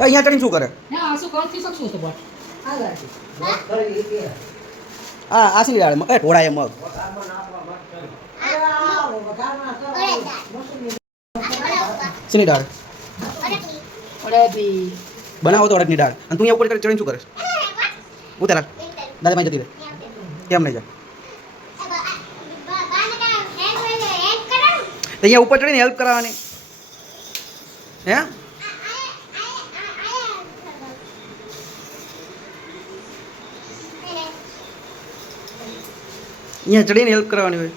અહીંયા ચડીને શું કરે? હા આ શું કરતી શકશું તો બોલ. આ આસલી દાળ એ ઢોળાય મગ શેની દાળ બનાવો તો અડદની દાળ અને તું અહીંયા ઉપર ચડીને શું કરે? ઉતાર. દાદા પાસે જતી રહે. કેમ નહીં જા તો અહીંયા ઉપર ચડીને હેલ્પ કરાવવાની. હે? અહીંયા ચડીને હેલ્પ કરવાની હોય.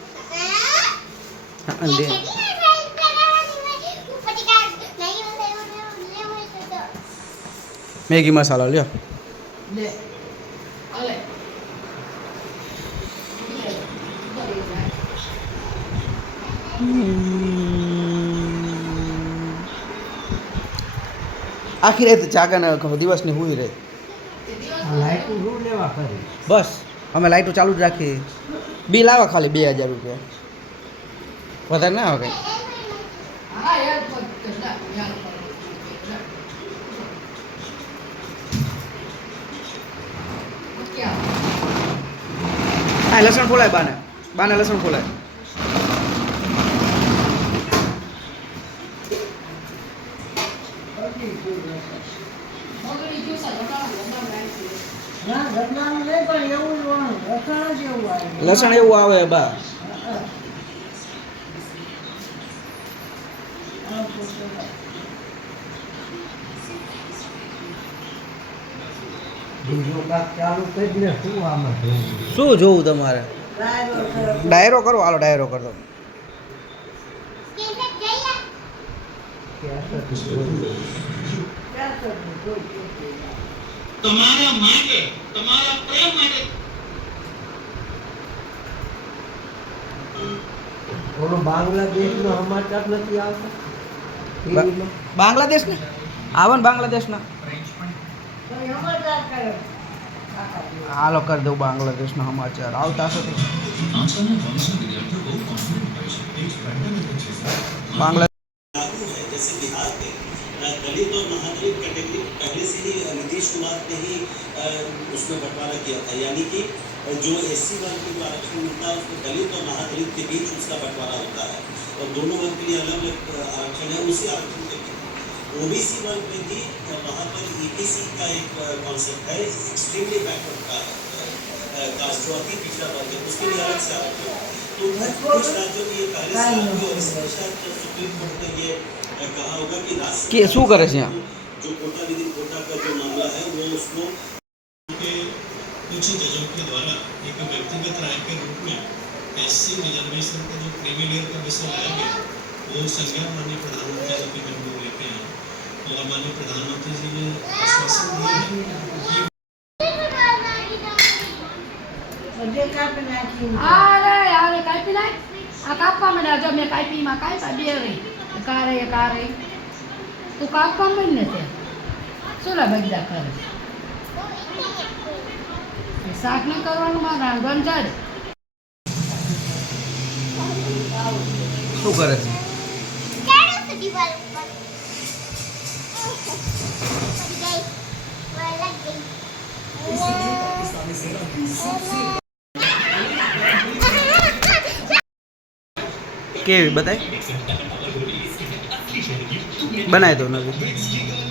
હા, મેગી મસાલા લ્યો. આખી રાત આખી રાત દિવસ ને દિવસની હુઈ રહે. બસ અમે લાઇટો ચાલુ જ રાખીએ. બિલ આવે ખાલી બે હજાર રૂપિયા. વધારે ના આવે કંઈ? હા લસણ ફોલાય બાને. બાને લસણ ફોલાય. લસણ એવું આવે. બા. શું જોવું? તમારે? ડાયરો કરો. હાલો ડાયરો કરો. તમારા માટે તમારા પ્રેમ માટે ઓલો બાંગ્લાદેશનો સમાચાર નથી આવતો ટીવીમાં બાંગ્લાદેશ ને આવે ને બાંગ્લાદેશના હાલો કરી દઉં બાંગ્લાદેશના સમાચાર આવતા હશે તો બાંગ્લાદેશ मार्क ने ही उसमें बंटवारा किया था। यानी कि जो एस सी वर्ग के जो आरक्षण मिलता है उसमें दलित और महादलित के बीच उसका बंटवारा होता है। और दोनों वर्ग के लिए अलग अलग आरक्षण है उसी आरक्षण के ओ बी सी वर्ग में भी वहाँ पर ईपीसी का एक कॉन्सेप्ट है एक्सट्रीमली बैकवर्ड का कास्ट जो अति पिछड़ा वर्ग है उसके लिए अलग से आरक्षण तो अच्छा। कुछ राज्यों में ये पहले से हाँ। और इस वर्ष सुप्रीम कोर्ट ने ये कहा होगा कि राज्य केसू करे जो कोटा विदिन कोटा का जो मामला है वो उसको के कुछ जजों के द्वारा एक व्यक्तिगत राय के रूप में एस सी रिजर्वेशन का जो क्रीमिलेयर का विषय लाया गया वो संज्ञान माननीय प्रधानमंत्री जी के बिंदु लेते हैं और माननीय प्रधानमंत्री जी ने आश्वासन दिया है कि जो मैं पी मैं काय सा बिअर रे का रे का रे। तू શું લા બગીચા કરે. શાક ને કરવાનું માં રાંધવાનું જાય શું કરે છે? કેવી બતાય? બનાવી દો નવી.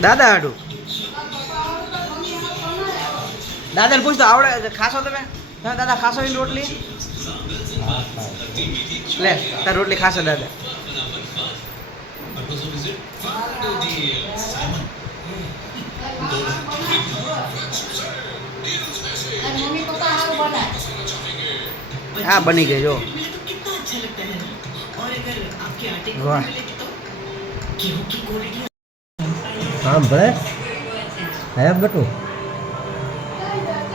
દાદા હાડું દાદાને પૂછતો આવડે ખાશો તમે હા દાદા ખાશો એની રોટલી લે તાર રોટલી ખાશો દાદા purpose of visit to the Simon. Mummy papa હારું બનાય હા બની ગઈ જો વાહ हाँ बड़ा है। बटो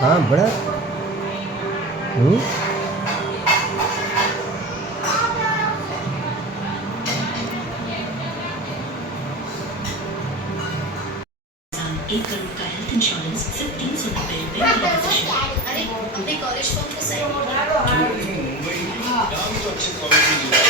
हाँ बड़ा हम्म। एक करोड़ का हेल्थ इंश्योरेंस सिर्फ़ तीन सौ रुपए में अरे अपने कॉलेज को तो सही तो अच्छे कॉलेज में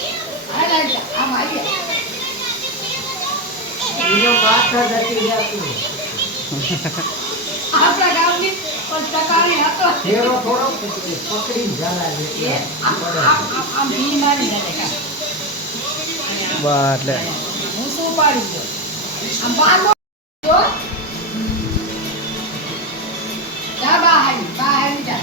એનો પાછળ જતી જતું. આપણા ગામની પણ ટકારી હતો. ફેરો થોડો પકડી જલા જે આમ ભી મારી જાય બા એટલે. હું શું પાડી દો આમ બાર જો જા બા હાઈ બા હાઈ જા